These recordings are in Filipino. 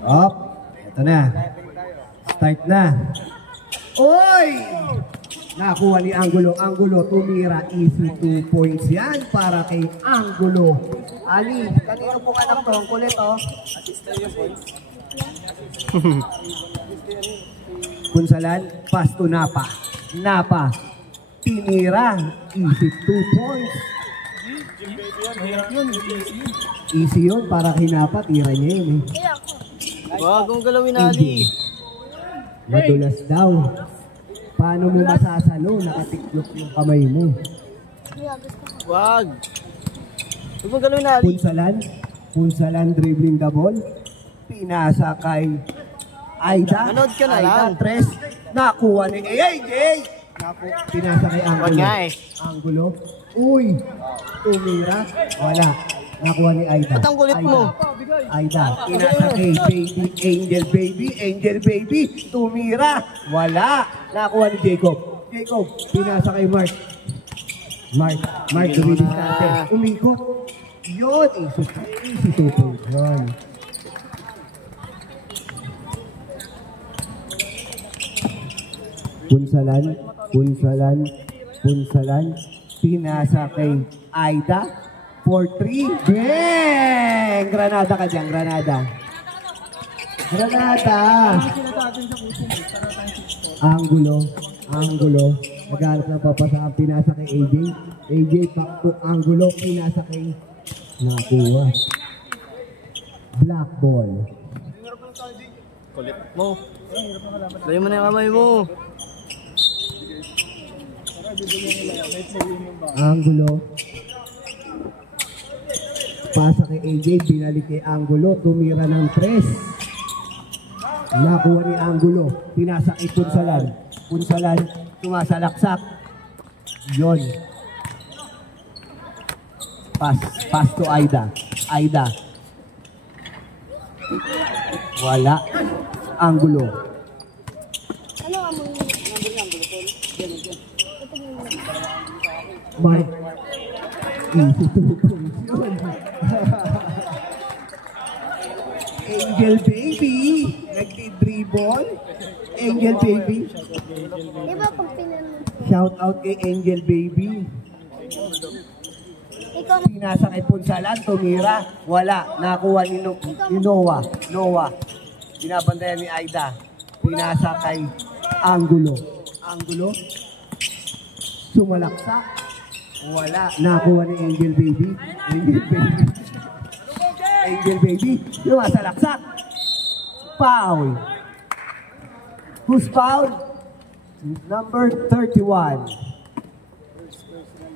Up. Ito na. Start na. Oy! Nakuha ni Angulo. Angulo tumira. Easy 2 points yan para kay Angulo. Ali, kanino po ka na to? Ang kulit, oh. Punsalan, pass to Napa. Napa, tinira. Easy 2 points. Easy yun para kay Napa. Tira niya yun, eh. Wag mong galawin, Ali. Madulas daw. Paano mo masasalo? Nakatiklop yung kamay mo. Wag. Huwag mong galawin, Ali. Punsalan. Punsalan dribbling the ball. Pinasa kay Aida. Manood ka na Aida, lang. Tres. Nakuha ni AJ. Pinasa kay Angulo. Wag nga eh. Angulo. Uy. Tumira. Wala. Nakuha ni Aida. Ba't ang kulit mo? Aida. Pinasa kay baby. Angel baby. Angel baby. Tumira. Wala. Nakuha ni Jacob. Jacob. Pinasa kay Mark. Mark. Mark. Dumidiskante. Umikot. Yun. Easy 2 points. Yun. Punsalan. Punsalan. Punsalan. Pinasa kay Aida. 4-3. Bang! Granada ka dyan, Granada. Granada. Angulo. Angulo. Naghanap ng papasaan. Pinasa kay AJ. AJ, pakto. Angulo. Pinasa kay nakuha. Black ball. Kulit mo. Layo mo na yung kamay mo. Angulo. Pasa kay AJ, binalik kay Angulo, tumira ng 3. Nakuha ni Angulo, pinasa kay Punsalan. Punsalan, tumasalaksak. Yon. Pass to Aida. Aida. Wala. Angulo. Mark. Easy 2 points yun. Angel baby. Nagti-dribble. Angel baby. Diba pag pinanong? Shout out kay Angel baby. Pinasa kay Punsalan. Tumira. Wala. Nakuha ni Noah. Noah. Binabantayan ni Aida. Pinasa kay Angulo. Angulo. Sumalaksak. Wala. Nakuha ni Angel baby. Angel baby. Angel baby. Lumasalaksak. Foul. Who's foul? Number 31.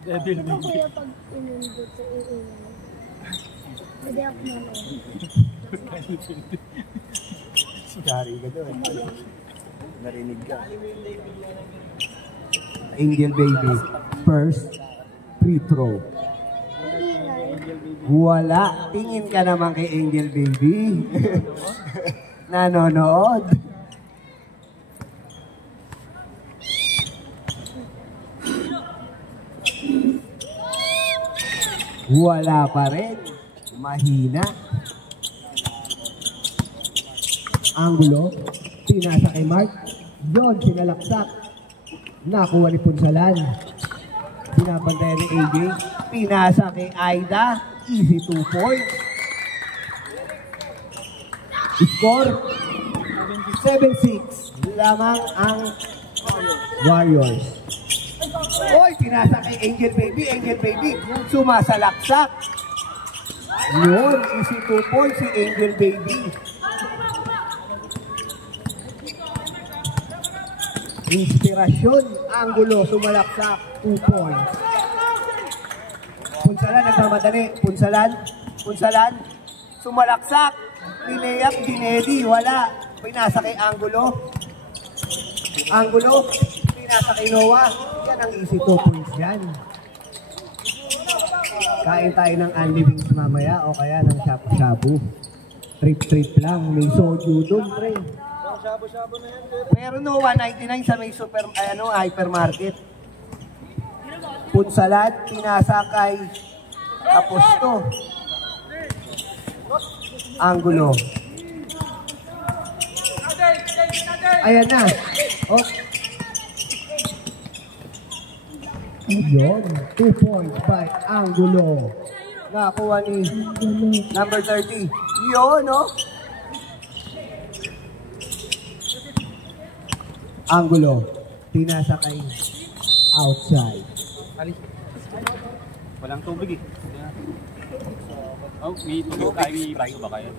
Ito kuya pag inundot sa iiwan. Pwede ako naman. Sorry ka doon. Narinig ka. Angel baby. First free throw. Wala. Tingin ka naman kay Angel baby. Nanonood. Wala pa rin. Mahina. Angulo. Pinasa kay Mark. Yun, sinalaksak. Nakuha ni Punsalan. Pinabantayan ni AJ. Pinasa kay Aida. Easy 2 points. Score 7-6. Lamang ang Warriors. Oy, pinasa kay Angel baby. Angel baby. Sumasalaksak. Yun, easy 2 points si Angel baby. Inspirasyon, Angulo, sumalaksak, 2 points. Punsalan, nagmamadali. Punsalan, Punsalan, sumalaksak. Nilayap, Dinedi, wala. Pinasa kay Angulo. Angulo, pinasa kay Noah. Yan ang easy 2 points yan. Kain tayo ng Andy Wings mamaya o kaya ng shabu-shabu. Trip-trip lang. May soju doon, pre. Pero no, 199 sa may super, hypermarket. Punsalan, pinasa kay Aposto. Angulo. Ayan na. Oh. Yun. 2 points by Angulo. Nakakuha ni number 30. Yun, no? Angulo. Pinasa kay outside. Walang tubig eh. Oh, may tubig tayo, may baso ba kayo?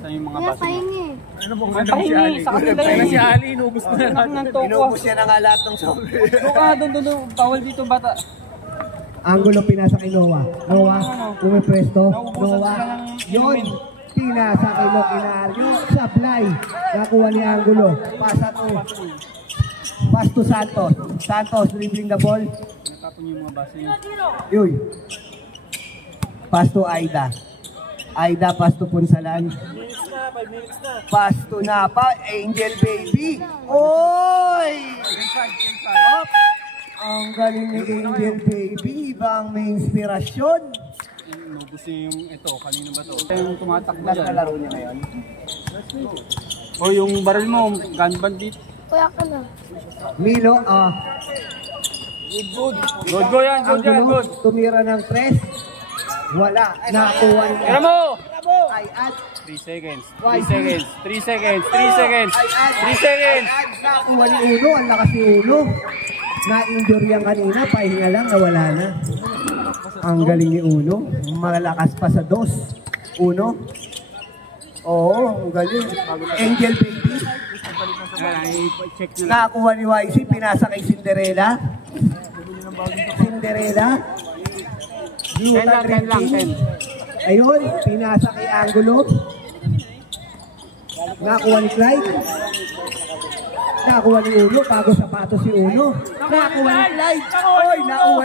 Saan yung mga Kaya baso? pahingi. Ano mo? Pahingi sa kanila yun. Si Ali, inubos ko na lahat. Inubos niya na nga lahat ng sobre. Doon. Bawal dito bata. Angulo pinasa kay Noah. Noah, pumipresto. Noah, yun. Pinasa kay Loquinario. Supply. Nakuha ni Angulo. Pass to Santos. Santos, dribbling the ball. Natapon yung mga baso yun. Yun. Pass to Aida. Aida, pass to Punsalan. 5 minutes na. Pass to Napa. Angel Baby. Oy! Up. Ang galing ni Angel Baby. Ibang may inspirasyon. Inubos yung ito. Kanino ba to? Yung tumatakbo Last na dyan. laro niya ngayon. O yung baril mo, gun bandit. Kuya ka na. Milo, Good yan, Angulo, tumira ng press. Wala. Nakuha niya. Tira mo! Ay, at 3 seconds. 3 seconds. 3 seconds. 3 seconds. 3 seconds. nakuha ni Uno. Ang lakas ni Uno. Na-injury yan kanina. Pahinga lang. Nawala na. Ang galing ni Uno. Malakas pa sa dos. Uno. Oo, ang galing. Angel Baby. Check nyo lang. Nakakuha ni YC. Pinasa kay Cinderella. Cinderella. Blue 10 lang, 10 lang, 10. Ayun, pinasa kay Angulo. Nakuha ni Clyde. Nakuha ni Uno, bago sapatos si Uno. Nakuha ni Clyde. Oy, nakuha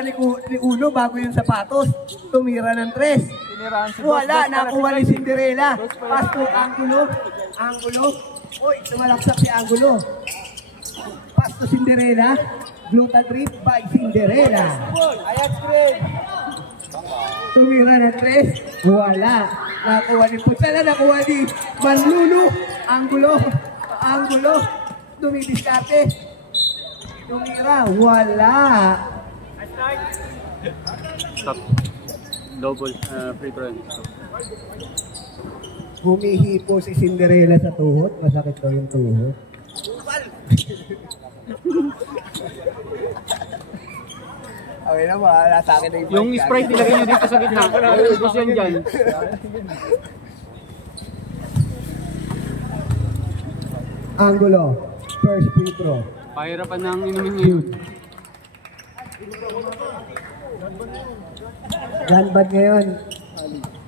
ni Uno, bago yung sapatos. Tumira ng 3. Wala, nakuha ni Cinderella. Pass to Angulo. Angulo. Oy, tumalaksak si Angulo. Pass to Cinderella. Gluta drip by Cinderella. Ayat screen. Tumira ng 3. Wala. Nakuha ni Putsala. Nakuha ni Manlulu. Angulo. Angulo. Dumidiskarte. Tumira. Wala. Stop. Double. Free throw. Humihipo si Cinderella sa tuhod. Masakit daw yung tuhod. Okay na ba? Nasa akin na Yung Sprite nilagay nyo dito sa gitna. Ubus yan dyan. Angulo. First free throw. Pahirapan ng inumin ngayon. Gunbad ngayon.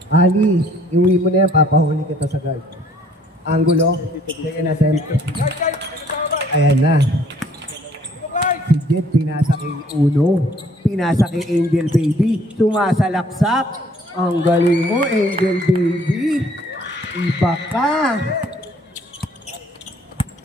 Ali, iuwi mo na yan. Papahuli kita sa guard. Angulo. Sige natin. Ayan na. Si Jet pinasa kay Uno. Pinasa kay Angel Baby. Sumasalaksak. Ang galing mo, Angel Baby. Iba ka.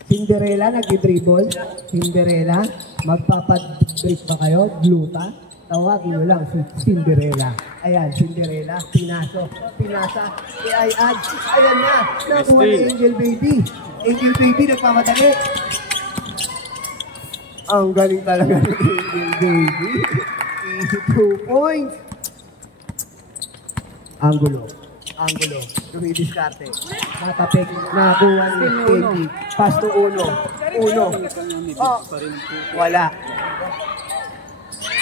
Cinderella, nag-dribble. Cinderella, magpapadrip ba kayo? Gluta? Tawagin mo lang si Cinderella. Ayan, Cinderella, pinasok, pinasa, i-add. Ayan na, nakuha ni Angel Baby. Angel Baby, nagpamadali. Ang galing talaga ni Angel Baby. Easy 2 points. Angulo. Angulo. Dumidiskarte. Natapik. Nakuha ni Baby. Pass to Uno. Uno. Oh. Wala.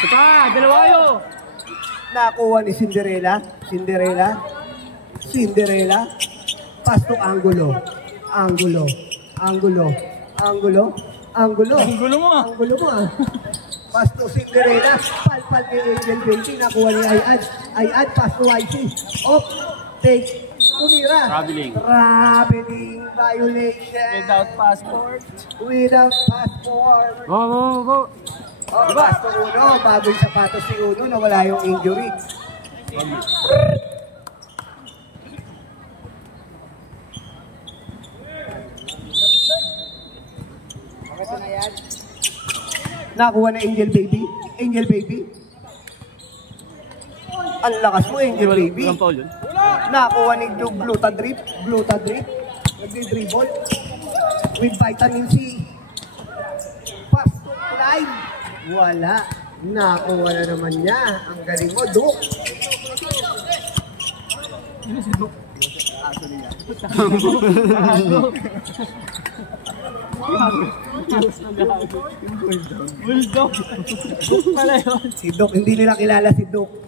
Ito dalawa kayo! Nakuha ni Cinderella. Cinderella. Cinderella. Pass to Angulo. Angulo. Angulo. Angulo. Angulo. Gulo mo ah! Angulo mo ah. Pass to Cinderella. Palpal kay Angel Baby. Nakuha ni Ayad. Ayad. Pass to YC. Off. Take. Tumira. Traveling. Traveling violation. Without passport. Without passport. Go! Oh, pass to Uno. Bago yung sapatos si Uno. Nawala yung injury. Nakuha na Angel Baby. Angel Baby. Ang lakas mo, Angel Baby. Walang foul yun? Nakuha ni Duke Glutadrip. Glutadrip. Nagdi-dribble. With vitamin C. Pass to Clyde. Wala. Nakuha na naman niya. Ang galing mo, Duke. Bulldog. Pala yun. Si Duke, hindi nila kilala si Duke.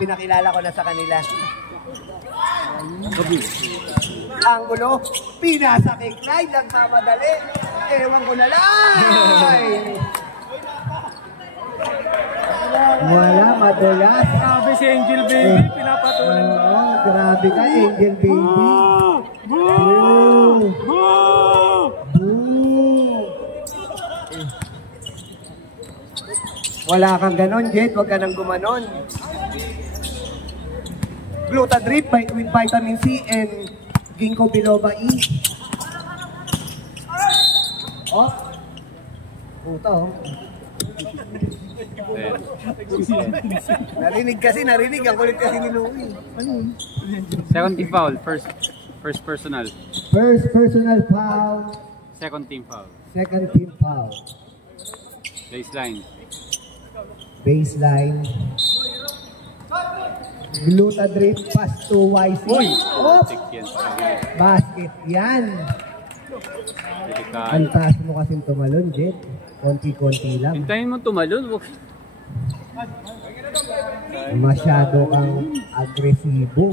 Pinakilala ko na sa kanila. Anggulo, pinasa kay Clyde, nagmamadali. Ewan ko na lang. Wala, madulas. Grabe si Angel Baby, pinapatulan mo. Oo, grabe ka, Angel Baby. Boo! Wala kang ganon, Jet. Huwag ka nang gumanon. Glutadrip with vitamin C and ginkgo biloba E. Oh. Puta, oh. Narinig. Ang kulit kasi ni Louie. Second team foul, first personal. First personal foul. Second team foul. Second team foul. Baseline. Glutadrip pass to YC. Oh, basket yan. Ang taas mo kasing tumalon, Jet. Konti-konti lang. Hintayin mo tumalon. Masyado kang agresibo.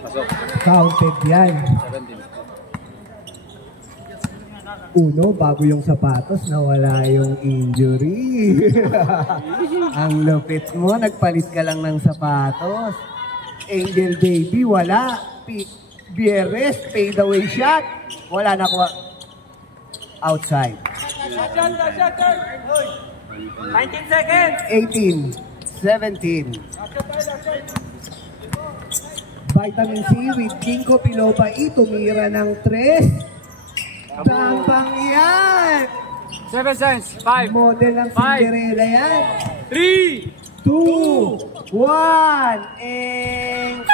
Pasok. Counted yan. Second team. Uno, bago yung sapatos, nawala yung injury. Ang lupit mo, nagpalit ka lang ng sapatos. Angel Baby, wala. Bieres, fade away shot. Wala na kuha. Outside. 19 seconds! 18, 17. Vitamin C with ginkgo biloba E, tumira ng 3. Tampang yan! 7 cents. 5. Model ng Cinderella yan. 3. 2, 1, and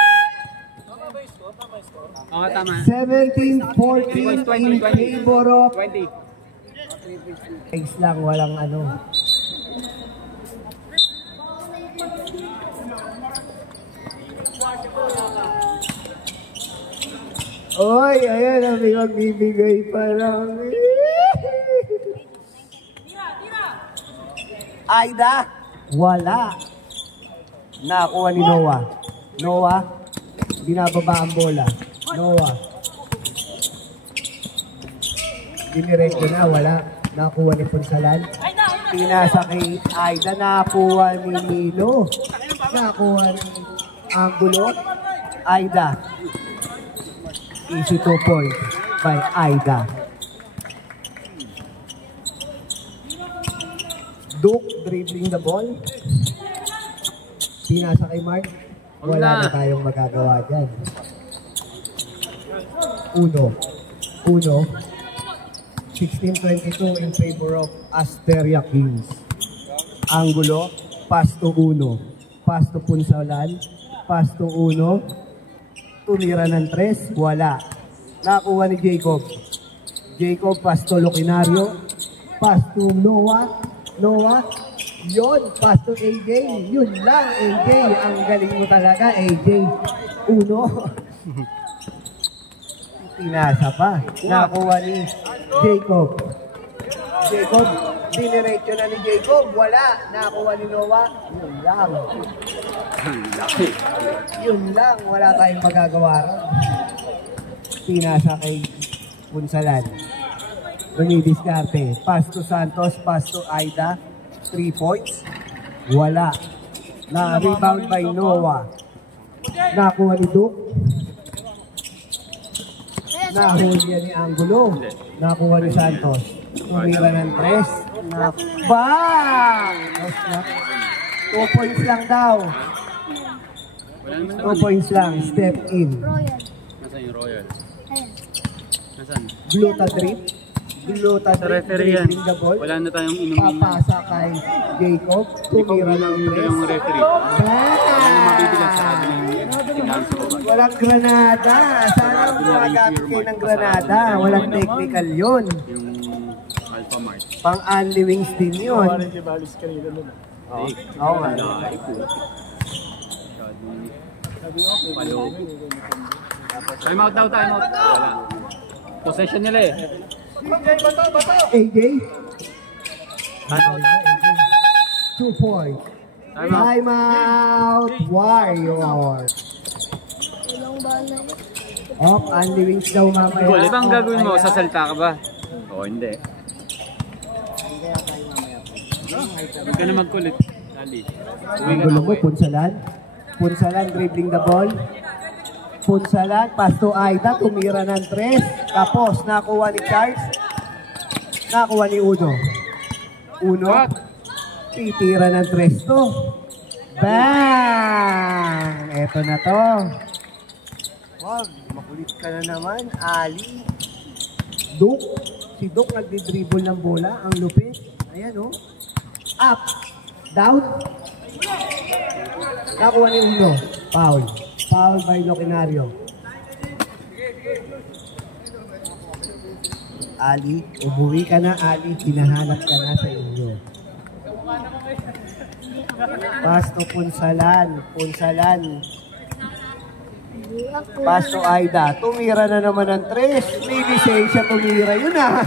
Tama. 17-14 in favor of 20. X lang, walang ano. Oy, ayan, may magbibigay pa lang. Aida, wala. Nakakuha ni Noah. Noah, binababa ang bola. Noah. Diniretso na, wala. Nakakuha ni Ponsalan. Pinasa kay Aida, nakakuha ni Nilo. Nakakuha ni Angulo. Aida. Easy 2 points by Aida. Duke dribbling the ball. Pinasa kay Mark. Wala na tayong magagawa dyan. Uno. 16-22 in favor of Asteria Kings. Angulo. Pass to Uno. Pass to Punsalan. Pass to Uno. Tumira ng 3. Wala. Nakuha ni Jacob. Jacob, pass to Lucinario. Pass to Noah. Yon, pass to AJ. Yun lang, AJ. Ang galing mo talaga, AJ. Uno. Pinasa pa. Nakuha ni Jacob. Diniretso na ni Jacob. Wala. Nakuha ni Noah. Yun lang. Yun lang. Wala tayong magagawa ron. Pinasa kay Punsalan. Dumidiskarte. Pass to Santos. Pass to Aida. 3 points. Wala. Na-rebound by Noah. Nakuha ni Duke. Nahuli ni Angulo. Nakuha ni Santos. Tumira ng 3. Bang! 2 points lang daw. 2 points lang. Step in. Royal. Nasaan yung Royal? Ayan. Nasaan? Glutadrip. Dilutan Sa referee yan. dribbling the ball. Wala na tayong inumin. Papasa kay Jacob. Tumira ng Yung dalawang press. referee. Wala na Bang! mabibilang sa atin yung tindahan sa baba. Walang granada. Sana gumagamit kayo ng granada. Walang technical yun. Yung Alpha Mart. Pang Anli Wings din yun. Oo. Oo nga. Palo. Time out daw, time out. Wala. Possession nila eh. AJ, Time out. 2 points. Time out. Time out, Warrior. Walang bala. Off, Anli Wings daw mamaya. Goal, ibang Off, gagawin mo? kaya- Sasalta ka ba? Oo, hindi. Huwag ka na magkulit. Dali. Uwi Ang ka na gulo mo, uwi. Punsalan. Punsalan, dribbling the ball. Punsalan, pass to Aida, tumira ng 3. Tapos, nakuha ni Charles. Nakuha ni Uno. Uno, titira ng 3 to. Bang! Eto na to. Wag, makulit ka na naman, Ali. Duke. Si Duke nagdi-dribble ng bola. Ang lupit. Ayan, oh. Up. Down. Nakuha ni Uno. Foul. Foul by Loquinario. Ali, umuwi ka na, Ali. Hinahanap ka na sa inyo. Pass to Punsalan. Punsalan. Hindi ako. Pass to Aida. Tumira na naman ng 3. May lisensya tumira yun ah.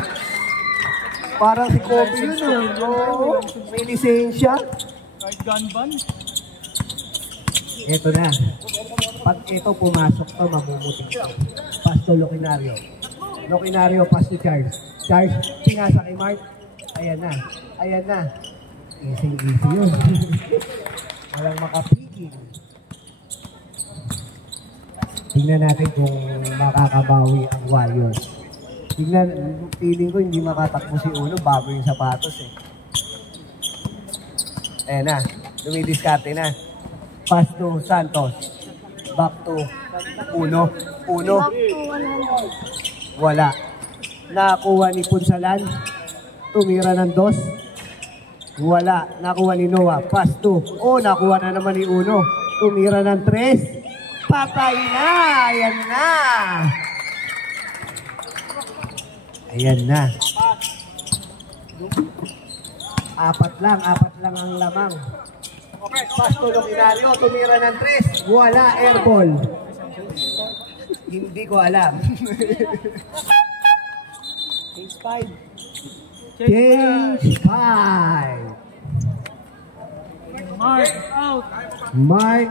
Parang si Kobe yun ah. Oo, may lisensya. Ito na. Pag ito pumasok to, mamumutik to. Pass to Loquinario. Loquinario, pass to Charles. Charles, pinasa kay Mark. Ayan na. Ayan na. Easy yun. Walang makapigil. Tingnan natin kung makakabawi ang Warriors. Tingnan, feeling ko hindi makatakbo si Uno bago yung sapatos eh. Ayan na, dumidiskarte na. Pass to Santos. Back to Uno. Uno. Back to 100. Wala. Nakuha ni Punsalan. Tumira ng 2. Wala. Nakuha ni Noah. Pass to. Oh, nakuha na naman ni Uno. Tumira ng 3. Patay na! Ayan na! Ayan na. Apat lang ang lamang. Pass to Loquinario. Tumira ng 3. Wala. Airball. Hindi ko alam. Change 5. Change 5. Mark, out. Mark.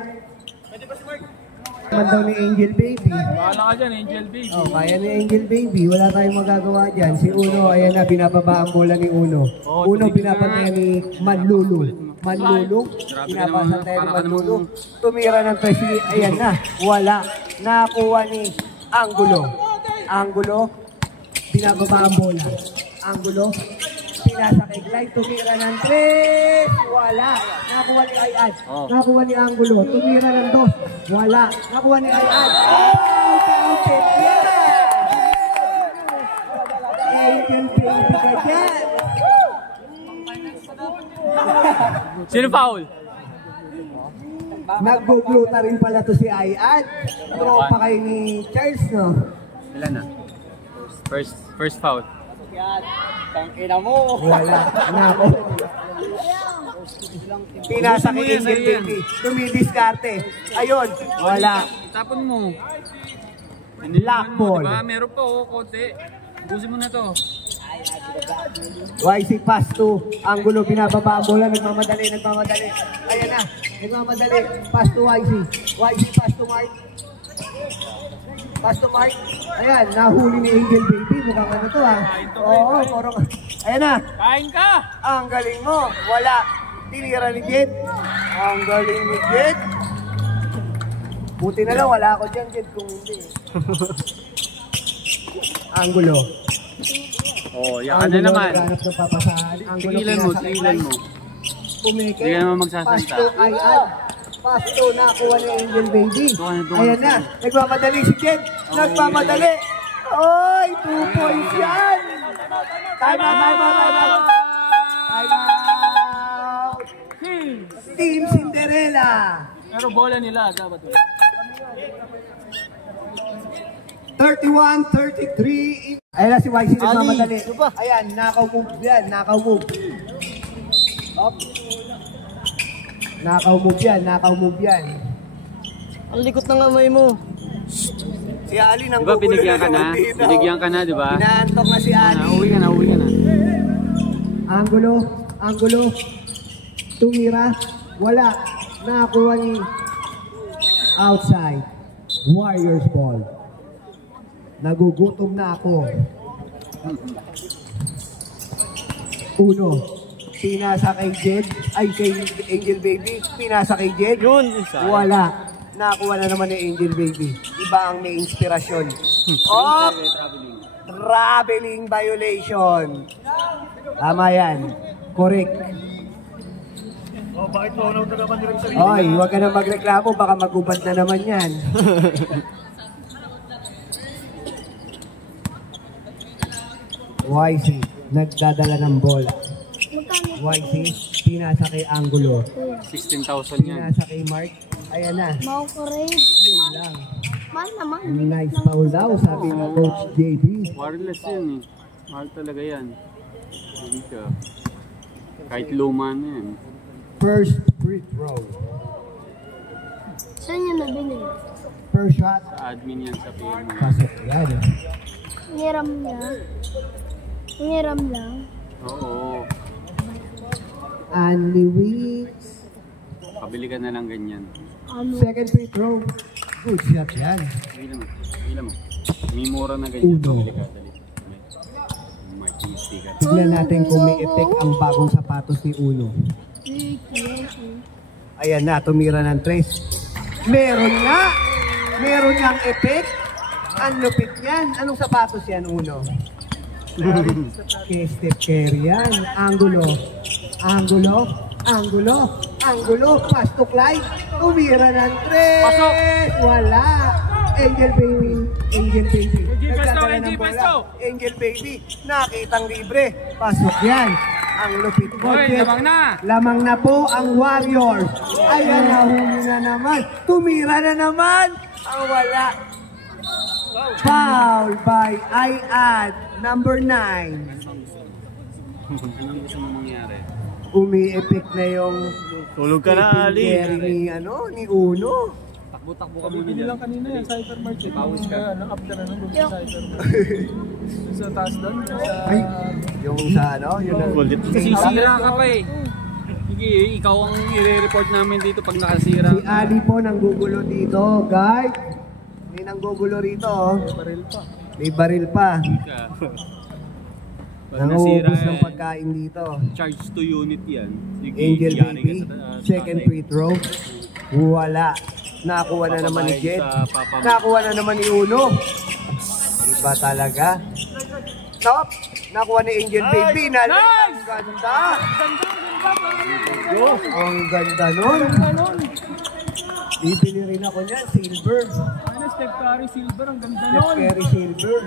Naman daw ni Angel Baby. Bahala ka dyan, Angel Baby. Oh, kaya ni Angel Baby. Wala tayong magagawa dyan. Si Uno, ayan na, binababa ang bola ni Uno. Oh, Uno, tumigil binabantayan na. ni Manlulu. Manlulu. Grabe ka Binabantayan naman, ni para ka Manlulu. namang- Tumira ng 3. Ayan na. Wala. Nakuha ni Angulo. Angulo. Binababa ang bola. Angulo. Pinasa kay Clyde. Tumira ng 3. Wala. Nakuha ni Ayan. Oh. Nakuha ni Angulo. Tumira ng 2. Wala. Nakuha ni Ayan. Oh! Counted. Yeah! Angel Baby ka dyan. Sino foul? Nag-gugluta rin pala to si Ayan. Tropa kayo ni Charles, no? Ilan na? First foul. Wala. Nako. Pinasa kay Angel Baby. Tumidiskarte. Ayun. Wala. Tapon mo. Lock ball. Diba? Meron pa oh, konti. Busin mo na to. YC pass to Angulo, binababa ang bola, nagmamadali. Ayan na, nagmamadali. Pass to YC. YC pass to Mark. Pass to Mark. Ayan, nahuli ni Angel Baby. Mukhang ano to ha. Oo, parang. Ayan na. Kain ka! Ang galing mo. Wala. Tinira ni Jed. Ang galing ni Jed. Buti na lang, wala ako dyan, Jed, kung hindi. Angulo. Oh, yan ka na naman. Naghanap ng papasahan. Angulo, Tigilan mo, pinasa kay tigilan Mike. mo. Pumike. Hindi ka naman magsasalita. Pasto ay Pasto nakuha ni Angel Baby. Doon. Ayan na. Nagmamadali si Jed. Nagmamadali. Oy, 2 points yan. Time out! Team Cinderella! Pero bola nila, dapat. 31-33. Ayan na si YC nagmamadali. Ayan, nakaw move yan. Nakaw move. Up. Nakaw move yan. Ang likot ng kamay mo. Si Ali nang Diba binigyan ka na? Binigyan ka na, diba? Inaantok na si Ali. Uwi ka na. Angulo. Tumira. Wala. Nakakuha ni outside. Warriors ball. Nagugutom na ako. Uno. Pinasa kay Jed. Ay, kay Angel Baby. Pinasa kay Jed. Yun, isa. Wala. Nakakuha na naman ni Angel Baby. Iba ang may inspirasyon. Of traveling violation. Tama yan. Correct. Bakit mo na naman rin sa Oy, huwag ka na magreklamo. Baka magubad na naman yan. YC, nagdadala ng bola. YC, pinasa kay Angulo. 16,000 yan. Pinasa kay Mark. Ayan na. Maukurade. Yun lang. Man naman. Nice foul daw, sabi ng Coach JB. Wireless yan eh. Mahal talaga yan. Hindi ka. Kahit luma na yan. First free throw. Saan niya nabili? First shot. Sa admin yan sa PM. Pasok yan. Hiram niya. Hiram lang. Oo. Anli Weeks. Pabili ka na lang ganyan. Ano? Second free throw. Good shot yan. Hila mo. May mura na ganyan. Uno. Pabili ka. Dali. May PC ka. Tignan natin kung may effect ang bagong sapatos ni Uno. Ayan na, tumira ng tres. Meron nga! Meron niyang effect. Ang lupit yan. Anong sapatos yan, Uno? Kay Steph Curry yan. Angulo. Pass to Clyde. Tumira ng tres. Pasok! Wala. Angel Baby. Nagdadala ng Angel bola. Pesto. Angel Baby. Nakitang libre. Pasok yan. Ang lupit mo. Hoy, lamang na. Lamang na po ang Warriors. Ayan, nahuli na naman. Tumira na naman. Ang wala. Foul by Iad, number 9. Anong gusto mo mangyari? Umi-epic na yung Tulog ka na, Ali. ni Uno. Takbo-takbo ka muna Bili dyan. lang kanina yung Cyphermarket. Pawis ka. Nang-up ka na nung sa Cyphermarket. Sa taas doon. Ay, yung sa yung Kulit. Sisira ka pa eh. Sige, ikaw ang i-report namin dito pag nakasira. Si Ali po nanggugulo dito, guys. May nanggugulo rito, oh. Baril pa. May baril pa. Ka. Pag nasira Nanguubos ng yan, pagkain dito. charge to unit yan. Sige, Angel yari ka Baby, sa second tatay. free throw. Wala. Nakuha na naman ni Jed. Nakuha na naman ni Uno. Iba talaga. Stop! Nakuha ni Angel Baby. Nalit. Ang ganda. Ang ganda nun. Bibili rin ako niyan. Silver. Ano, Steph Curry Silver, ang ganda Steph nun. Curry Silver.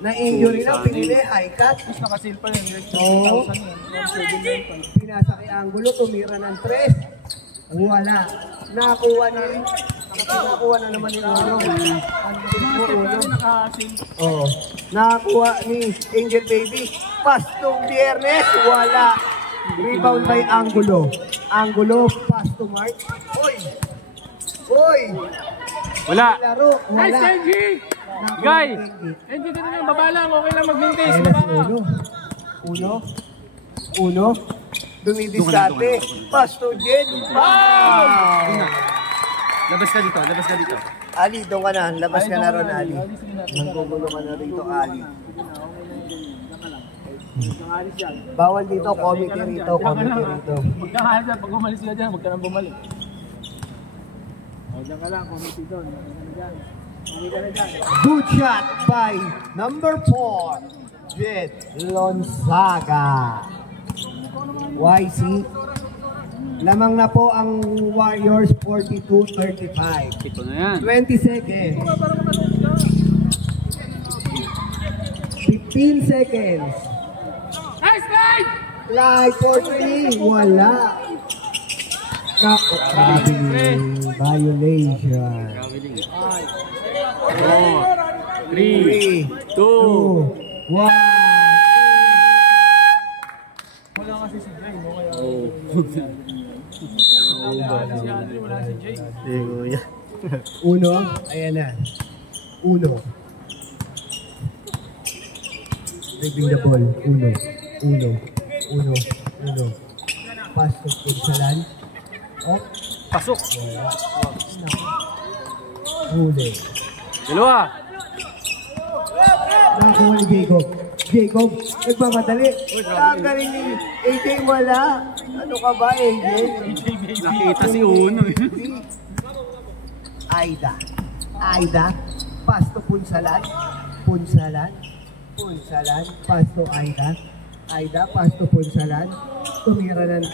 Na-injury lang. Pinili. High cut. Tapos nakasil pa yun. Oo. 1,700 yan. Pinasa kay Angulo. Tumira ng 3. Wala. Nakuha na naman ni Uno. Nakasil. Oh, nakakuha ni Angel Baby. Pastong Biyernes, wala. Rebound by Angulo. Pass to Mark. Uy! Wala! Laro, Nice, wala. Kenji! Nakuha Guy! ni Kenji. Hindi ka na baba lang. Okay lang mag-vintage. Ayan na Baba si ka. Uno. Dumidiskarte. Pass to Jed. Wow! Labas ka dito. Ali, doon ka na. Labas ka na ron, Ali. Nanggugulo ka na rito, Ali. Bawal dito, committee rito. Magkakahan dyan. Pag umalis ka dyan, huwag ka nang bumalik. O, dyan ka lang. Committee doon. Hindi ka na dyan. Good shot by number 4, Jed Lonzaga. YC. Lamang na po ang Warriors 42-35. Ito na yan. 20 seconds. 15 seconds. Nice slide! Slide for 3. Wala. Nako, violation. 3, 2, 1. Wala kasi si Jay, no? Kaya oh. si Andre, wala si Jay. Kuya. Uno. Ayan na. Uno. Dribbling the ball. Uno. Uno. Uno. Uno. Pass to Pugsalan. Oh. Pasok. Huli. Dalawa. Nakakuha ni Jacob. Jacob, nagmamadali. Ang galing ni AJ, wala. Ano ka ba, AJ? Nakita si Uno eh. Aida. Aida. Pass to Punsalan. Punsalan. Punsalan. Pass to Aida. Aida. Pass to Punsalan. Tumira ng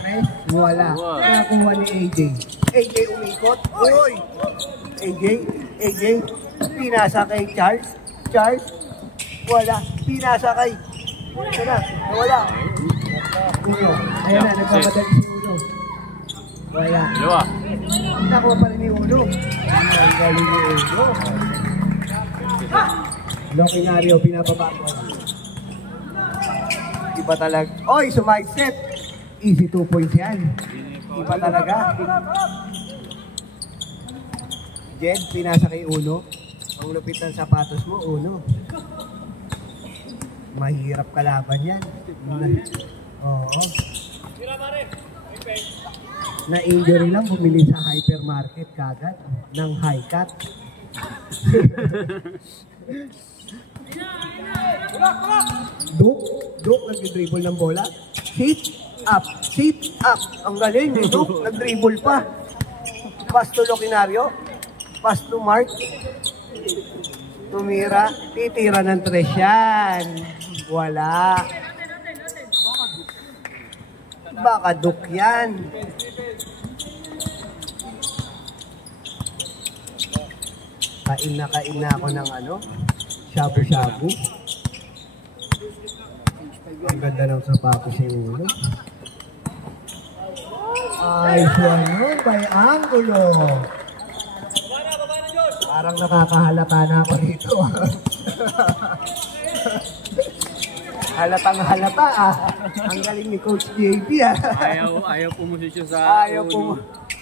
3. Wala. Nakakuha ni AJ. AJ umikot. Uy! AJ. AJ. Pinasa kay Charles. Charles. Wala. Pinasa kay. Ito na. Wala. Uno. Ayan na. Nagpapadali si Uno. Wala. Dalawa. Nakuha pa rin ni Uno. Ang galing ni Uno. Lokinario, pinapaba ko. Iba talaga. Oy, sumide-step. Easy 2 points yan. Iba talaga. Jed, pinasa kay Uno. Ang lupit ng sapatos mo, Uno. Mahirap kalaban yan. Oo. Na-injury lang, bumili sa hypermarket kagad ng high cut. Duk, nag-dribble ng bola. Sit up. Ang galing ni Duk, nag-dribble pa. Pass to Lokinario. Pass to Mark. Tumira, titira ng 3 yan. Wala. Baka Duk yan. Kain na ako ng shabu-shabu. Ang ganda ng sapatos ni Uno. Ay, siya by Angulo. Parang nakakahalata na ako dito. Halatang halata ah. Ang galing ni Coach JB ah. Ayaw pumosisyon sa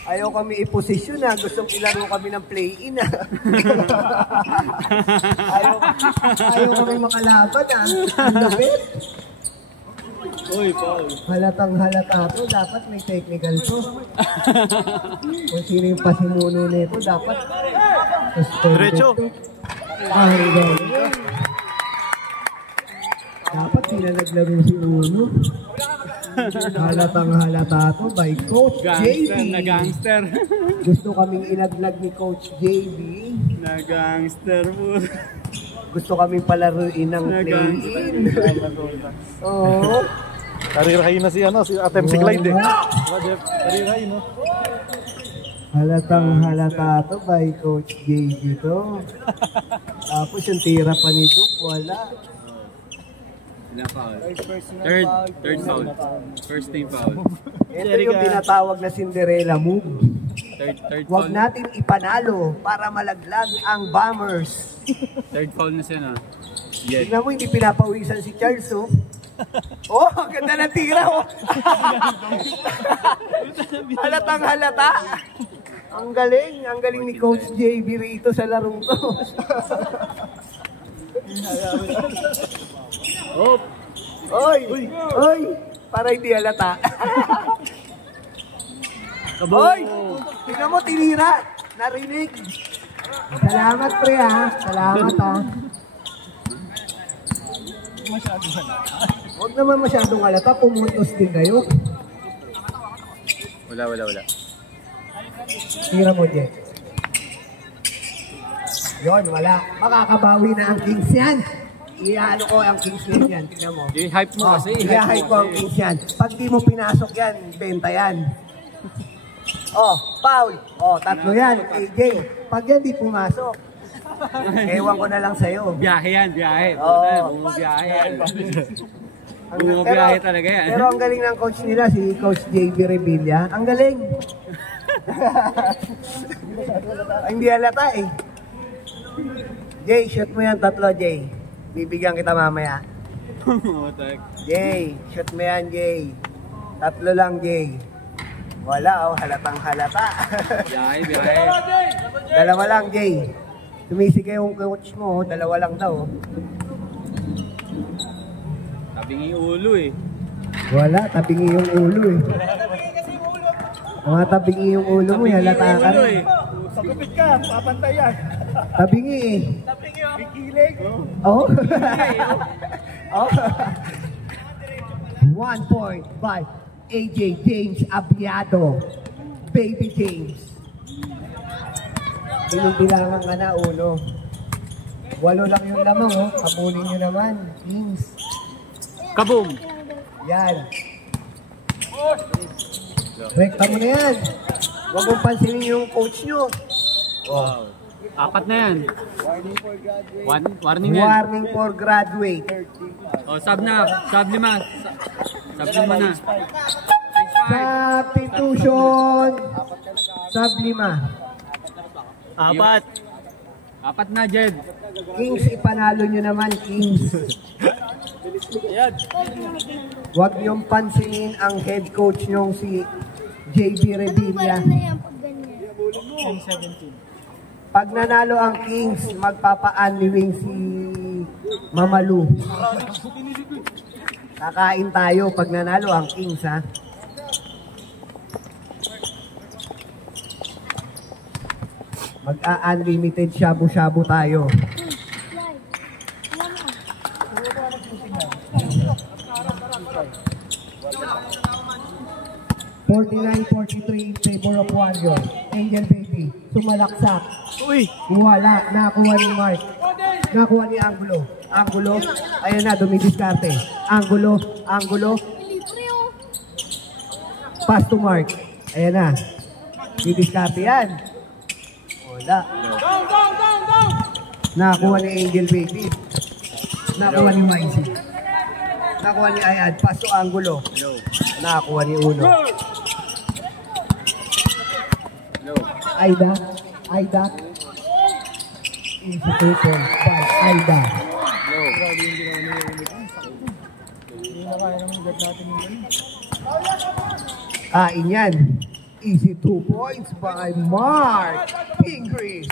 Ayaw kami i-position ah. Gustong ilaro kami ng play-in ah. ayaw kami makalaban ah. Ang lapit. Uy, Paul. Halatang halata to. Dapat may technical to. Kung sino yung pasimuno nito, dapat Diretso. Ay, galing. Dapat sila naglaro si Uno. Halatang halata to by Coach Gangster JB. na gangster. Gusto kaming inaglag ni Coach JB. Na gangster po. Gusto kaming palaruin ng play-in. Oo. Karirahin na si Atem si Clyde eh. Karirahin no. Halatang halata to by Coach JB to. Tapos yung tira pa ni Duke, wala. Foul. Third foul. First team foul. Ito yung tinatawag na Cinderella move. Third Huwag foul. natin ipanalo para malaglag ang Bombers. Third foul na siya na. Yes. Tingnan mo, hindi pinapawisan si Charles, oh. Oh, ang ganda ng tira, oh. Halatang halata. Ang galing ni Coach JB rito sa larong to. Oh, Oy, para hindi halata. Oy, tingnan mo, tinira. Narinig. Salamat, pre, ha. Salamat, ha. Huwag naman masyadong halata. Pumuntos din kayo. wala. Tira mo, Jet. Yun, wala. Makakabawi na ang Kings yan. Iyaano ko ang Kings yan. Tingnan mo. I-hype mo kasi. I-hype ko ang Kings yan. Pag di mo pinasok yan, benta yan. Oh, foul. Oh, 3 yan. AJ. Pag yan di pumasok. Ewan ko na lang sa'yo. Biyahe yan, biyahe. Oo. Biyahe yan. Biyahe talaga yan. Pero ang galing ng coach nila, si Coach JB Revilla. Ang galing. Hindi halata eh. Jay, shoot mo yan 3, Jay. Bibigyan kita mamaya. Jay, shoot mo yan, Jay. 3 lang, Jay. Wala, oh, halatang halata. Biyahe, biyahe. 2 lang, Jay. Tumisig yung coach mo, 2 lang daw. Tabingi ulo eh. Wala, tabingi yung ulo eh. Mga tabingi yung ulo mo, halata ka rin. Sagupit ka, papantay yan. Tabingi eh. Bikilig. Oh? Oh? 1 point by AJ James Abiado. Baby James. Binibilangan ka na, 1. 8 lang yung lamang, oh. Kapulin nyo naman, Kings. Kaboom! Yan. Rekta mo na yan. Huwag mong pansinin yung coach nyo. Wow. 4 na yan. Warning yan. Warning for graduate. O, sub na. Sub 5. Sub 5 na. Substitution. Sub 5. 4 na, Jed. Kings, ipanalo nyo naman, Kings. Huwag niyong pansinin ang head coach nyong si JB Revilla. na yan pag ganyan. Pag nanalo ang Kings, magpapa-unwing si Mamalu. Kakain tayo pag nanalo ang Kings, ha? Mag-unlimited shabu-shabu tayo. 49-43 in favor of Warrior. Angel Baby, sumalaksak. Uy! Wala, nakuha ni Mark. Nakuha ni Angulo. Angulo, ayan na, dumidiskarte. Angulo, Angulo, Libre oh. pass to Mark. Ayan na. Didiskarte yan. Wala. Nakuha ni Angel Baby. Nakuha ni YC. Nakuha ni Ayad. Pass to Angulo. Nakuha ni Uno. Aida. Aida. Institution by Aida. Kain yan. Easy 2 points by Mark Pingree.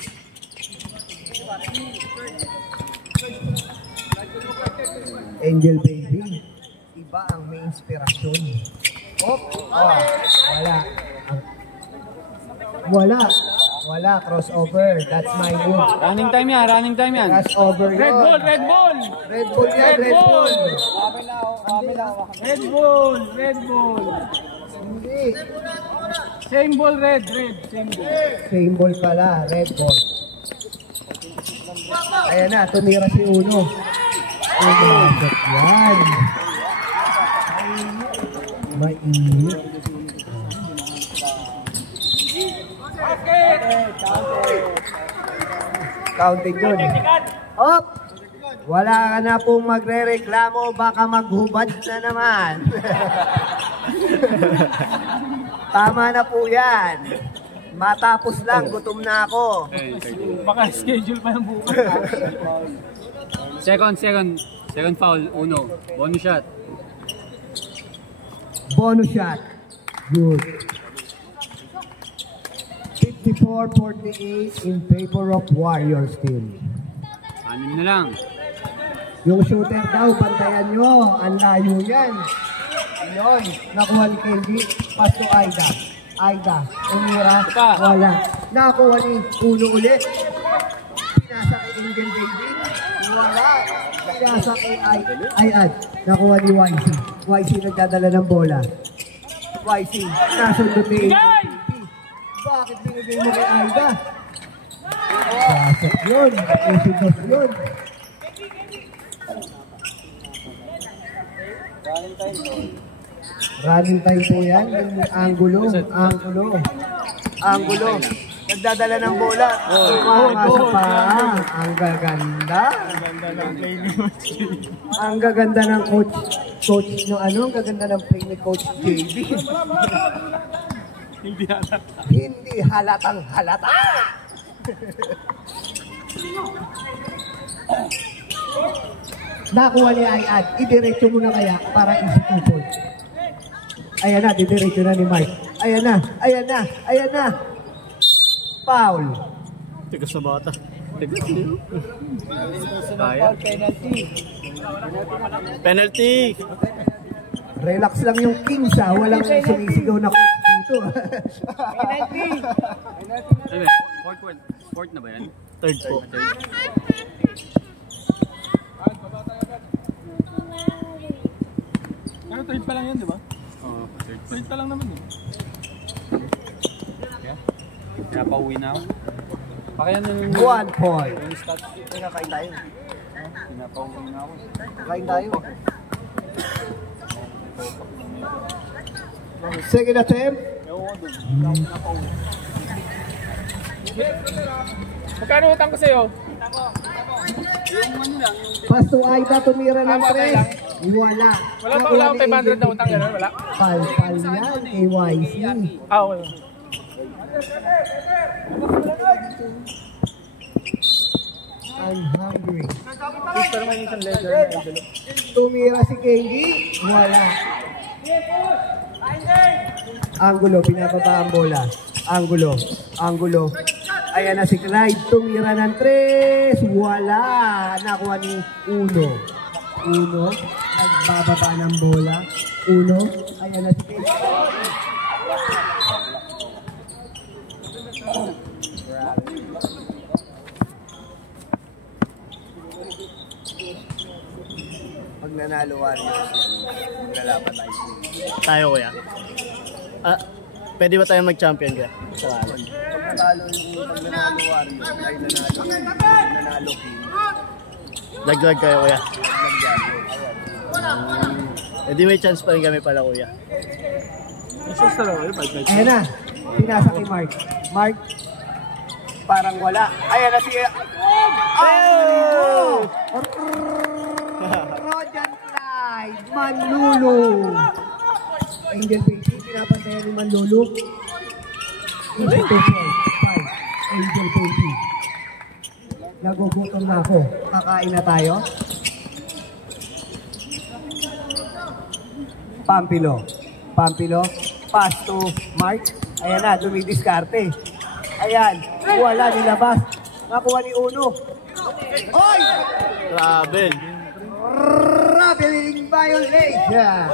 Angel Baby. Iba ang may inspirasyon. Oh, wala. Wala. Wala. Crossover. That's my move. Running time yan, running time yan. Crossover yun. Red ball, red ball! Red ball yan, red ball. Red ball, red ball. Hindi. Same ball, red, same ball. Same ball pala. Red ball. Ayan na. Tumira si Uno. Yan. Mainit. Counting yun. Op! Wala ka na pong magre-reklamo, baka maghubad na naman. Tama na po yan. Matapos lang, gutom na ako. Baka schedule pa ng bukas. Second foul, Uno. Bonus shot. Bonus shot. Good. 54-48 in favor of Warriors team. 6 na lang. Yung shooter daw, bantayan nyo. Ang layo yan. Yun. Nakuha ni Kenji. Pass to Aida. Aida. Umira. Wala. Nakuha ni Uno ulit. Pinasa kay Angel Baby. Wala. Pinasa kay Ayad. Nakuha ni YC. YC nagdadala ng bola. YC. Nasundot ni Angel Baby. Bakit binigay mo kay Aida? Pasok yun. Esigos yun. Running time po yan. Yung Angulo. Angulo. Angulo. Nagdadala ng bola. Pumasok pa. Ang gaganda. Ang gaganda ng coach no ano, ang gaganda ng play ni Coach JB. Hindi halatang halata. Nakuha ni Ayan. Idiretso mo na kaya para institution. Ayan na, didiretso na ni Mike. Ayan na, ayan na, ayan na. Foul. Tigas na bata. Kaya. Penalty! Relax lang yung Kings ha. Walang sumisigaw na coach dito. Ay, fourth na ba yan? Third po. Pero third pa lang yan, di ba? Oo, third. Third pa lang naman eh. Kaya pauwi na ako. Pakayan na yung 1 point. stats. Nakain tayo. Pinapauwi na ako. Kain tayo. Second attempt. Magkano utang ko sa'yo? Pass to Aida, tumira ng 3. Wala. Wala akong 500 na utang gano'n, wala? Pal yan, KYC. Wala. I'm hungry. Gusto naman yung isang ledger na envelope. Tumira si Kenji. Wala. Angulo, pinababa ang bola. Angulo. Ayan na si Clyde. Tumira ng 3. Wala. Nakuha ni Uno. Nagbababa ng bola. Uno. Ayan na si Kenji. Pag nanalo Warriors yan, maglalaban tayo. Tayo kuya. Pwede ba tayo mag-champion kuya? Pag nanalo Warriors, ay nanalo King. Laglag kayo kuya. Di may chance pa rin kami pala kuya. Isang talaga kayo, 5 Ayan na, pinasa kay Mark. Mark, parang wala. Ayan na si... Oh! Rojan Clyde, Manlulu. Angel Baby, pinapantayan ni Manlulu. 5, Angel Baby. Nagugutom na ako. Kakain na tayo. Pampilo, pass to Mark. Ayan na, dumidiskarte. Ayan, wala, nilabas. Nakuha ni Uno. Oy! Traveling violation.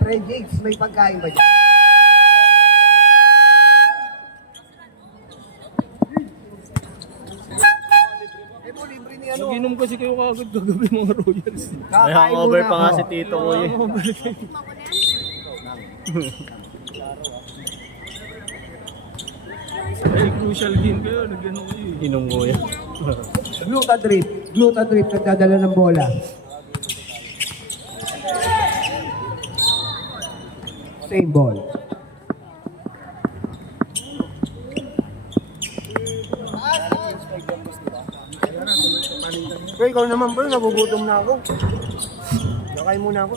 Fred Jakes, may pagkain ba dyan? Nag-inom kasi kayo kagad gagabi mga Royals. May hangover pa nga si Tito kuya. Ay, crucial game kayo. Nag-inom kayo. Inom kuya. Gluta drip, nagdadala ng bola. Same ball. Pero ikaw naman bro, nagugutom na ako. Nakain muna ako.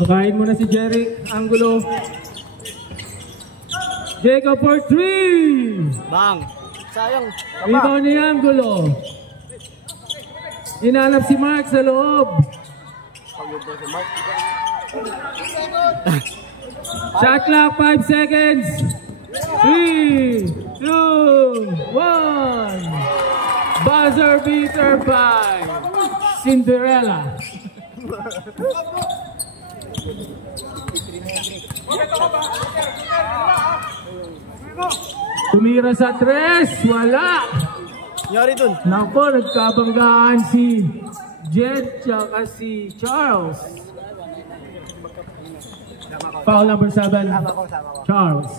Pakain mo na si Jerry Angulo. Jacob for 3! Bang! Sayang. Rebound ni Angulo. Hinanap si Mark sa loob. Shot clock, 5 seconds. 3, 2, 1. Buzzer beater by Cinderella. Tumira sa 3, wala. Nyari dun. Nako, nagkabanggaan si Jed tsaka si Charles. Foul number 7, Charles.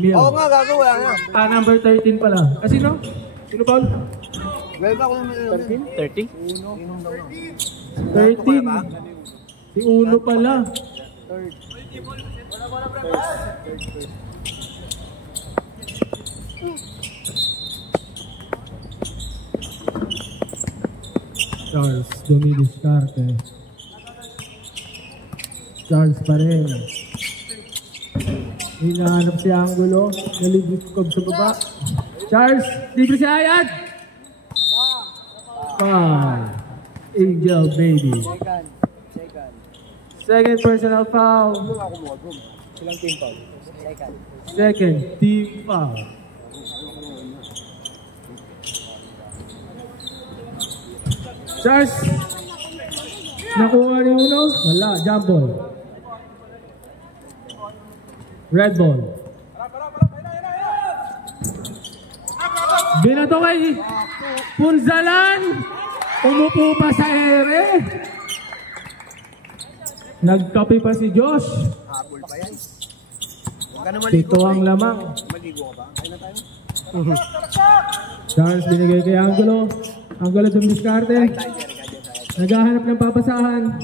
Mill. Oo nga, gago, wala na. Number 13 pala. Sino? Sino foul? Well, ako naman 30? 13. Si Uno pala. Charles dumidiskarte. Charles pa rin. Hinahanap si Angulo. Naligob sa baba. Charles, libre si Ayad. Angel baby. Second personal foul. Silang team foul. Second team foul. Charles, nakuha ni Uno? Wala, jump ball. Red ball. Binato kay Punzalan. Umupo pa sa ere. Nagkape pa si Josh. Habol pa yan. Huwag ka na Ito ang lamang. Maligo ka ba? Kaya na tayo. Charles binigay kay Angulo. Angulo dumiskarte. Naghahanap ng papasahan.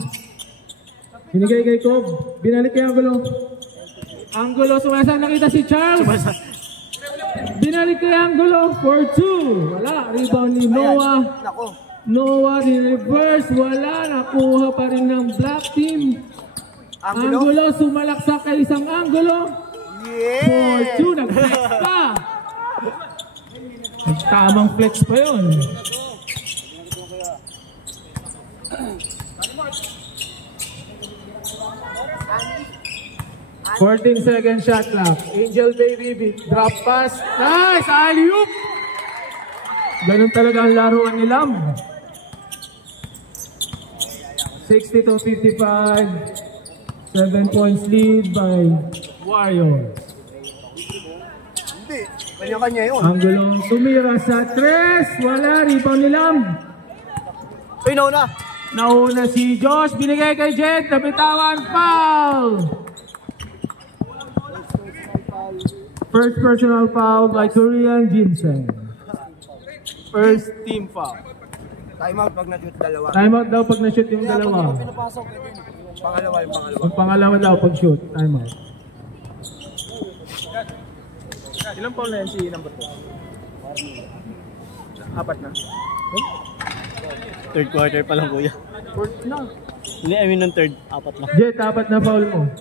Binigay kay Cobb. Binalik kay Angulo. Angulo sumasang nakita si Charles. Binalik kay Angulo for 2. Wala. Rebound ni Noah. Nako. Noah ni reverse. Wala. Nakuha pa rin ng black team. Angulo sumalaksak kay isang Angulo. For 2. Nag-flex pa. Tamang flex pa yun. Second shot clock. Angel baby drop pass. Nice! Alley-oop! Ganun talaga ang laruan ni Lam. 60-55. 7 points lead by Warriors. Hindi. Kanya-kanya yun. Anggulong tumira sa 3. Wala. Rebound ni Lam. Uy, nauna. Nauna si Josh. Binigay kay Jet. Nabitawan. Foul! First personal foul by Korean Ginseng. First team foul. Time out pag na-shoot dalawa. Time out daw pag na-shoot yung dalawa. Pangalawa yung pangalawa. Yung pangalawa daw pag shoot. Time out. Ilang foul na yan si number 2? Apat na. Third quarter pa lang, kuya. Fourth na. Hindi, I mean ng third. Apat na. Jet, apat na foul mo.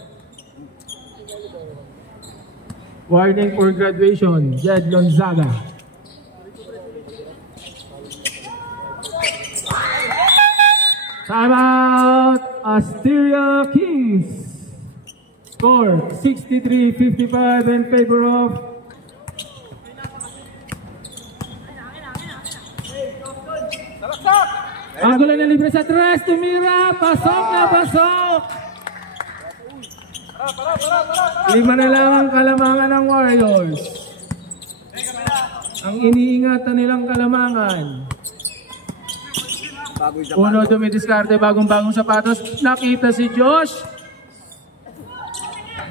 Warning for graduation. Jed Lonzaga. Time out. Asteria Kings. Score 63-55 in favor of Angulo na libre sa 3. Tumira. Pasok na pasok. 5 na lang ang kalamangan ng Warriors. Ang iniingatan nilang kalamangan. Uno dumidiskarte, bagong-bagong sapatos. Nakita si Josh.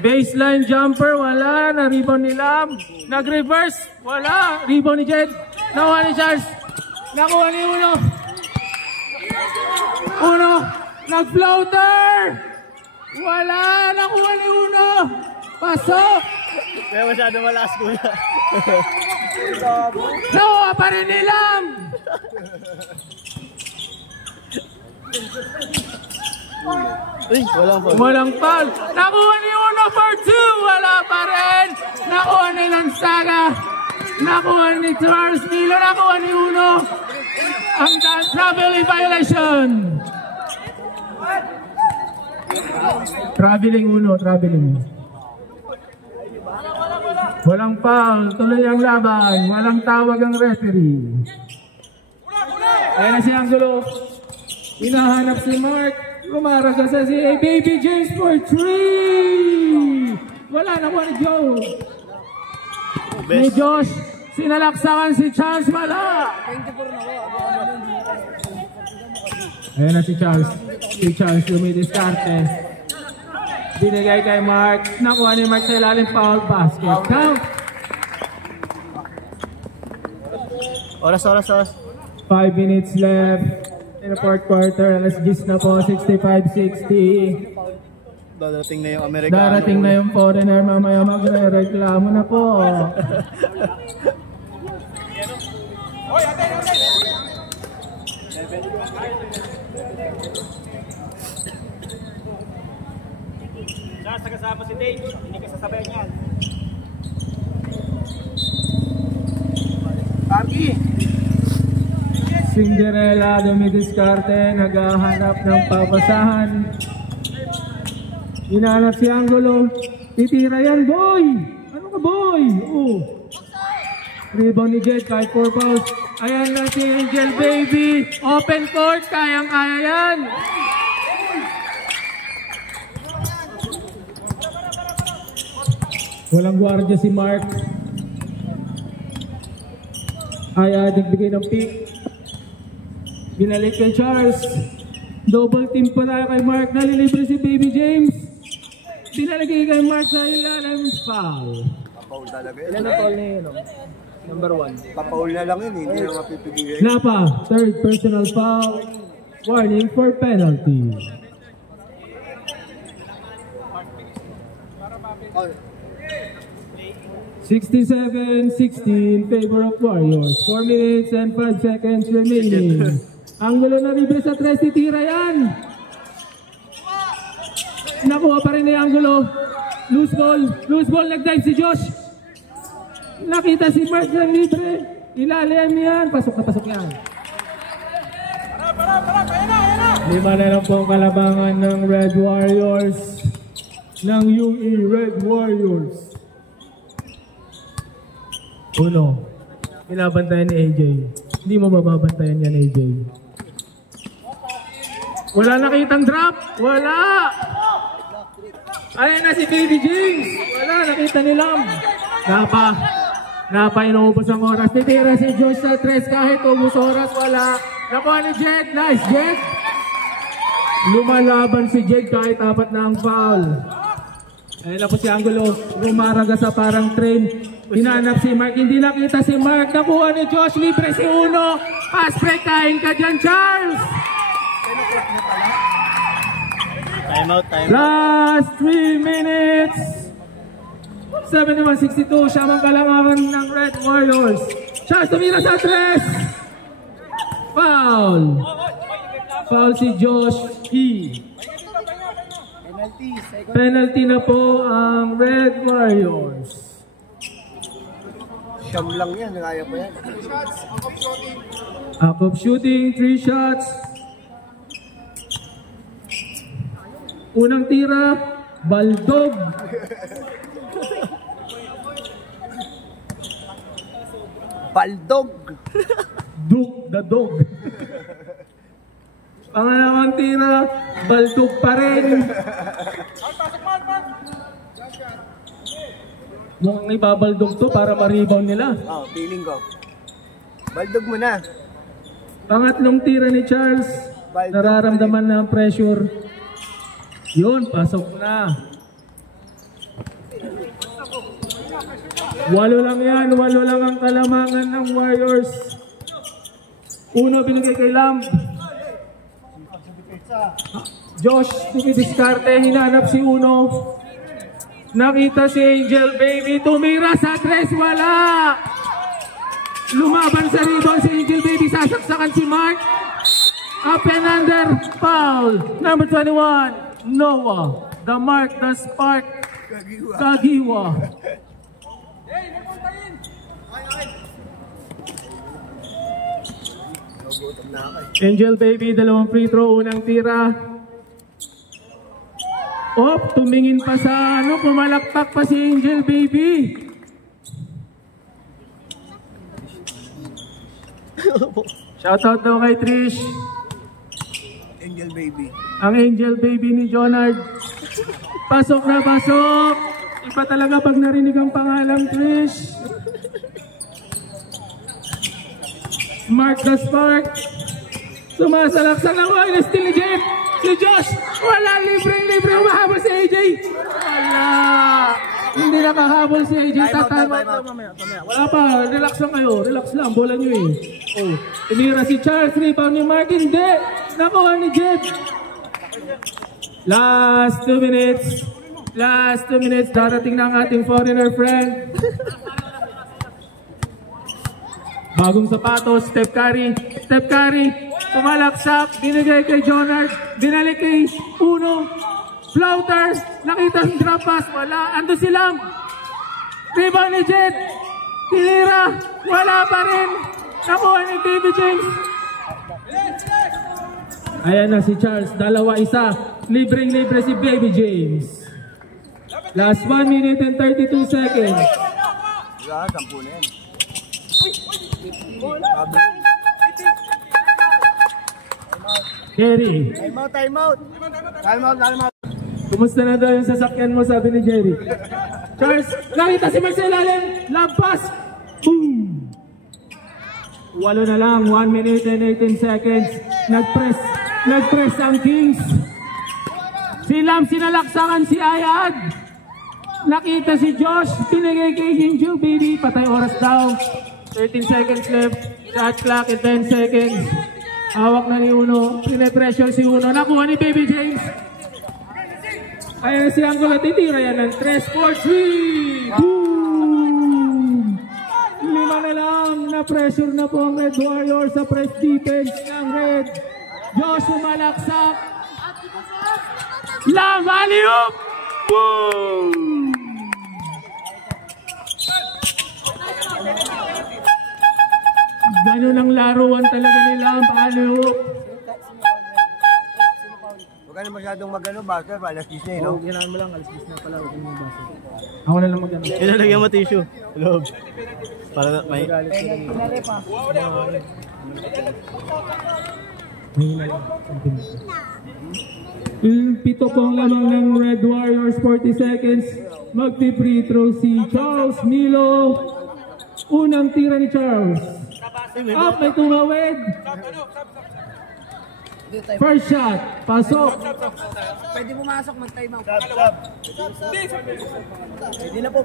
Baseline jumper, wala. Na-rebound ni Lam. Nag-reverse, wala. Rebound ni Jed. Nakuha ni Charles. Nakuha ni Uno. Uno. Nag-floater. Wala. Nakuha ni Uno. Pasok. Kaya masyado malakas, kuya. Nakuha pa rin ni Lam. Uy, walang foul. Walang foul. Nakuha ni Uno for 2. Wala pa rin. Nakuha ni Lanzaga. Nakuha ni Charles Milo. Nakuha ni Uno. Ang traveling violation. Traveling Uno. Traveling. Walang foul. Tuloy ang laban. Walang tawag ang referee. Ayan na si Angulo. Hinahanap si Mark. Lumaraga sa si Baby James for 3. Wala na ni Joe. Ni Josh. Sinalaksakan si Charles. Wala. Ayan na si Charles. Si Charles lumidiskarte. Binigay kay Mark. Nakuha ni Mark sa ilalim. Foul basket. Count. Oras. 5 minutes left in the fourth quarter. Alas 10 na po, 65-60. Darating na yung Amerikano. Darating na yung foreigner, mamaya magre-reklamo na po. Kasama si Dave, hindi ka sasabayan yan. Pagi! Cinderella dumidiskarte, naghahanap ng papasahan. Hinahanap si Angulo. Titira yan, boy! Ano ka, boy? Oh. Rebound ni Jet, kahit 4 fouls. Ayan na si Angel Baby. Open court, kayang-kaya yan. Walang gwardiya si Mark. Ay, nagbigay ng pick. Binalik kay Charles. Double team pa tayo kay Mark. Nalilibre si Baby James. Binalagay kay Mark sa ilalim. Foul. Papaul talaga yun. Ilan na call ni number 1? Papaul na lang yun, hindi na mapipigil. Napa, third personal foul. Warning for penalty. Oh. 67-60 in favor of Warriors. 4 minutes and 5 seconds remaining. Angulo na libre sa 3, titira yan. Nakuha pa rin ni Angulo. Loose ball, nag-dive si Josh. Nakita si Mark na libre. Ilalim yan, pasok yan. Lima na lang po ang kalabangan ng Red Warriors. Ng UE Red Warriors. Uno, binabantayan ni AJ. Hindi mo mababantayan yan, AJ. Wala nakitang drop. Wala. Ayan na si Baby James. Wala, nakita ni Lam. Napa, inuubos ang oras. Titira si Josh sa 3 kahit ubos oras. Wala. Nakuha ni Jed. Nice, Jed. Lumalaban si Jed kahit 4 na ang foul. Ayan na po si Angulo. Rumaraga sa parang train. Hinanap si Mark, hindi nakita si Mark. Nakuha ni Josh, libre si Uno. Pass break, kain ka dyan, Charles. Time out. Last 3 minutes. 71-62, siya mang kalangawan ng Red Warriors. Charles tumira sa 3. Foul si Josh E. Penalty na po ang Red Warriors. Siyam lang yan, kaya pa yan. Up of shooting, 3 shots. Unang tira, Baldog. Baldog! Duke the dog. Pangalawang tira, Baldog pa rin. Mukhang ibabaldog to para ma-rebound nila. Oh, feeling ko. Baldog mo na. Pangatlong tira ni Charles. Nararamdaman na ang pressure. Yun, pasok na. 8 lang yan. 8 lang ang kalamangan ng Warriors. Uno binigay kay Lamb. Josh, tumidiskarte. Hinanap si Uno. Nakita si Angel Baby. Tumira sa 3. Wala. Lumaban sa rebound si Angel Baby. Sasaksakan si Mark. Up and under. Foul. Number 21. Noah. The Mark. The Spark. Kagiwa. Angel Baby. 2 free throw. Unang tira. Tumingin pa sa pumalakpak pa si Angel Baby. Shoutout daw kay Trish. Angel Baby. Ang Angel Baby ni Jonard. Pasok na pasok. Iba talaga pag narinig ang pangalan, Trish. Mark the Spark. Sumasalaksak na ko. Steal ni Jeff. Si Josh. Wala. Libre. Umahabol si AJ. Wala. Hindi nakahabol si AJ. Tatama. Wala pa. Relax lang kayo. Relax lang. Bola nyo eh. Tinira si Charles. Rebound ni Mark. Hindi. Nakuha ni Jeff. Last 2 minutes. Last 2 minutes. Darating na ang ating foreigner friend. Bagong sapatos, Steph Curry. Steph Curry, tumalaksak, binigay kay Jonard, binalik kay Uno. Floater, nakita ang drop pass, wala. Ando silang. Rebound ni Jet. Tinira, wala pa rin. Nakuha ni David James. Ayan na si Charles, 2-1. Libreng-libre si Baby James. Last 1 minute and 32 seconds. Jerry. Time out. Kumusta na daw yung sasakyan mo, sabi ni Jerry. Charles, nakita si Marcel Allen. Lampas. Boom. 8 na lang. 1 minute and 18 seconds. Nagpress ang Kings. Si Lam sinalaksakan si Ayad. Nakita si Josh. Pinigay kay Jinju, baby. Patay oras daw. 13 seconds left. Shot clock in 10 seconds. Hawak na ni Uno. Pine-pressure si Uno. Nakuha ni Baby James. Ayan si Angola. Titira yan ng 3-4-3. Boom! 5 na lang. Na-pressure na po ang Red Warriors sa press defense ng Red. Josh umalaksak. Lam, alley-oop! Boom! Ganun ang laruan talaga nila ang alley-oop. Huwag ka na masyadong magano, Buster. Alas 10 na, no? Ginahan mo lang, alas 10 na pala. Huwag mo basa. Ako na lang magano. Ilalagyan mo tissue. Loob. Para may... Pito pong lamang ng Red Warriors, 40 seconds. Magpi-free throw si Charles Milo. Unang tira ni Charles. Up, may tumawid. First shot, pasok. Pwede pumasok, mag-time out. Pwede na po.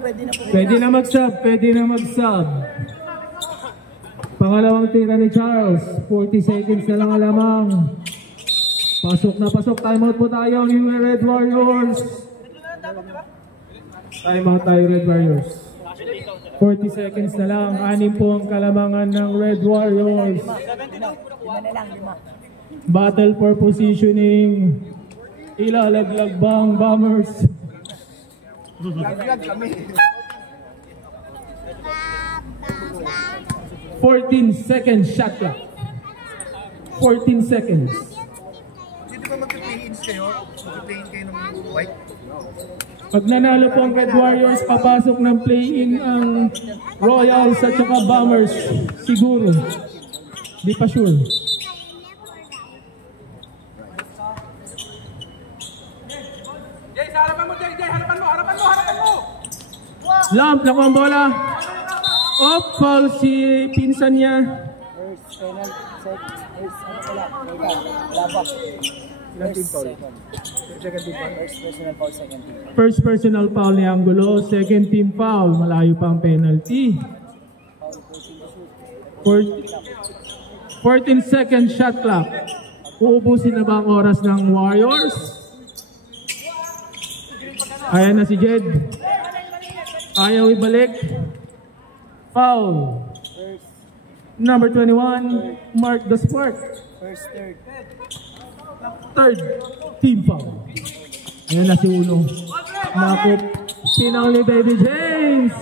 Pwede na mag-sub. Pangalawang tira ni Charles. 40 seconds na lang lamang. Pasok na pasok. Timeout po tayo, yung Red Warriors. Timeout tayo, Red Warriors. 40 seconds na lang. 6 po ang kalamangan ng Red Warriors. Battle for positioning. Ilalaglag ba ang Bombers? 14 seconds shot clock. 14 seconds. Dito ba mag-play-ins kayo? Mag-play-in kayo ng white? Pag nanalo po ang Red Warriors, papasok ng play-in ang Royals at saka Bombers. Siguro. Di pa sure. Lamp, naku ang bola. Off, foul si pinsan niya. First personal foul ni Angulo. Second team foul. Malayo pa ang penalty. 14 second shot clock. Uubusin na ba ang oras ng Warriors? Ayan na si Jed. Ayaw ibalik. Foul. Number 21, Mark the Spark. Third team foul. Ayan na si Uno. Nakop. Sinaw ni Baby James.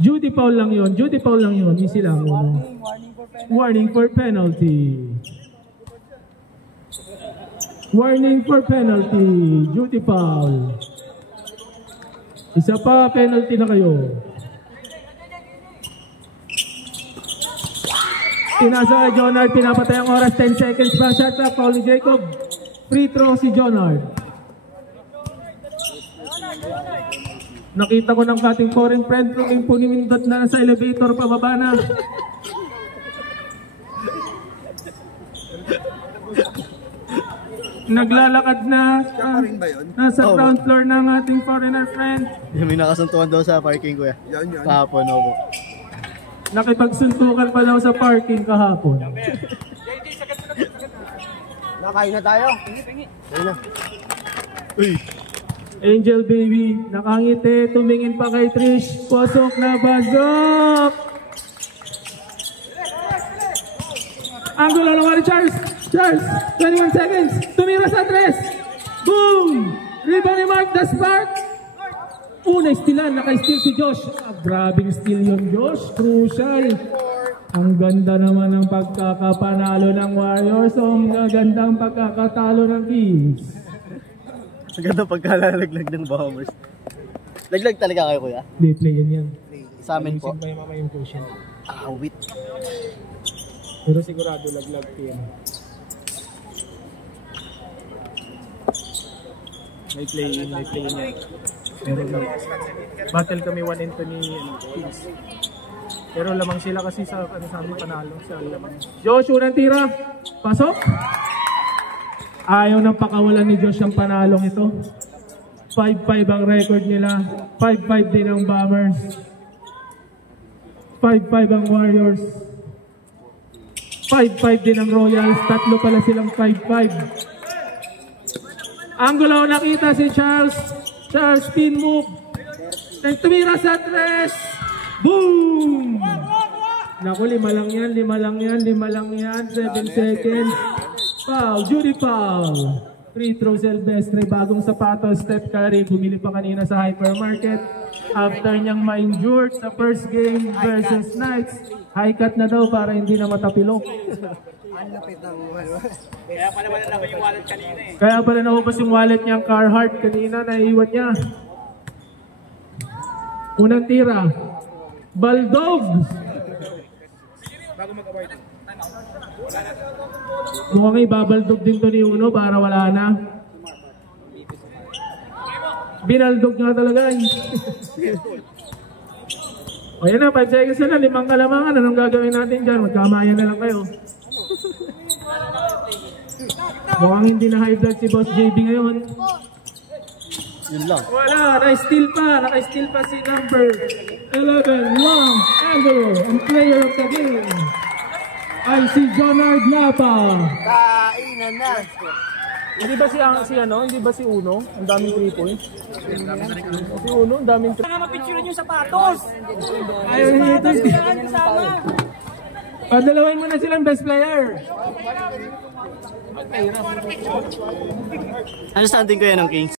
Duty foul lang yun. Duty foul lang yun. Easy lang. Uno. Warning for penalty. Warning for penalty. Duty foul. Isa pa, penalty na kayo. Tinasa kay Jonard, pinapatay ang oras, 10 seconds pa. Shot clock, foul ni Jacob. Free throw si Jonard. Nakita ko ng ating foreign friend, yung punimindot na sa elevator, pababa na. Naglalakad na nasa ground floor ng ating foreigner friend. May nakasuntukan daw sa parking ko eh. Yan. Kahapon ako. Nakipagsuntukan pa daw sa parking kahapon. Nakain na tayo. Angel Baby, nakangiti, tumingin pa kay Trish, pasok na basok! Angulo naman ni Charles, 21 seconds, tumira sa 3, boom! Rebound ni Mark, the spark! Una stealan, naka-steal si Josh. Grabing steal yun, Josh, crucial. Ang ganda naman ng pagkakapanalo ng Warriors, ang gagandang pagkakatalo ng Kings. Ang ganda pagkalalaglag ng Bombers. Laglag talaga kayo, kuya? Di play yan. Sa amin po. Ayusin pa yung mama yung cushion. Awit. Pero sigurado laglag ko yan. May play in yan. Meron lang. Battle kami 1-2 ni Kings. Pero lamang sila kasi sa amin panalo sa lamang. Josh, unang tira. Pasok. Ayaw nang pakawalan ni Josh ang panalong ito. 5-5 ang record nila. 5-5 din ang Bombers. 5-5 ang Warriors. 5-5 din ang Royals. Tatlo pala silang 5-5. Angulo nakita si Charles. Charles spin move. Tumira sa 3. Boom! Naku, 5 lang yan. 7 seconds. Foul, Judy foul. Free throw Silvestre, bagong sapatos, Steph Curry, bumili pa kanina sa hypermarket. After niyang ma-injured sa first game versus Knights, high cut na daw para hindi na matapilok. Kaya pala naubos yung wallet niyang Carhartt kanina, naiiwan niya. Unang tira, Baldogs. Mukhang ibabaldog din to ni Uno para wala na. Binaldog nga talaga. O yan na, 5 seconds na, 5 kalamangan. Anong gagawin natin dyan? Magkamayan na lang kayo. Mukhang hindi na high blood si Boss JB ngayon. Yun lang. Wala, naka-steal pa si number 11, Long Angulo, ang player of the game ay si Jonard Lapa. Kainan na. Hindi ba hindi ba si Uno? Ang daming 3 points. Si Uno, ang daming 3. Nga mapicturean yung sapatos! Ayaw nito. Padalawin mo na silang best player. Ano standing ko yan ng Kings?